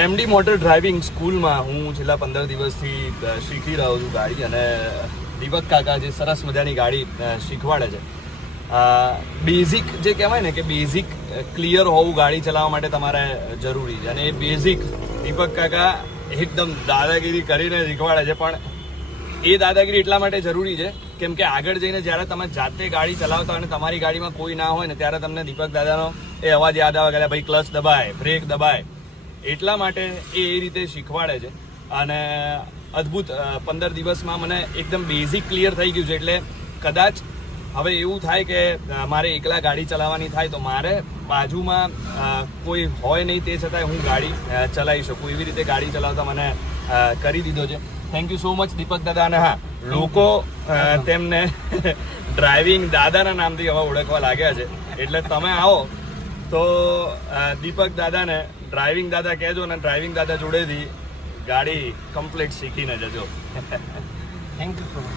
MD motor driving સ્કૂલમાં હું છેલ્લા 15 દિવસથી શીખી રહ્યો છું ગાડી, અને દીપક કાકા જે સરસ મજાની ગાડી શીખવાડે છે. બેઝિક જે કહેવાય ને કે બેઝિક ક્લિયર હોવું ગાડી ચલાવવા માટે તમારે જરૂરી છે, અને એ બેઝિક દીપક કાકા એકદમ દાદાગીરી કરીને શીખવાડે છે. પણ એ દાદાગીરી એટલા માટે જરૂરી છે કેમ કે આગળ જઈને જ્યારે તમે જાતે ગાડી ચલાવતા હોય અને તમારી ગાડીમાં કોઈ ના હોય ને ત્યારે તમને દીપક દાદાનો એ અવાજ યાદ આવે કે ભાઈ ક્લચ દબાય, બ્રેક દબાય. એટલા માટે એ રીતે શીખવાડે છે, અને અદ્ભુત 15 દિવસમાં મને એકદમ બેઝિક ક્લિયર થઈ ગયું છે. એટલે કદાચ હવે એવું થાય કે મારે એકલા ગાડી ચલાવવાની થાય તો મારે બાજુમાં કોઈ હોય નહીં, તે છતાંય હું ગાડી ચલાવી શકું એવી રીતે ગાડી ચલાવતા મને કરી દીધો છે. થેન્ક યુ સો મચ દીપક દાદા. અને હા, લોકો તેમને ડ્રાઇવિંગ દાદાના નામથી હવે ઓળખવા લાગ્યા છે. એટલે તમે આવો તો દીપક દાદાને ડ્રાઇવિંગ દાદા કહેજો, અને ડ્રાઇવિંગ દાદા જોડેથી ગાડી કમ્પ્લીટ શીખીને જજો. Thank you so much.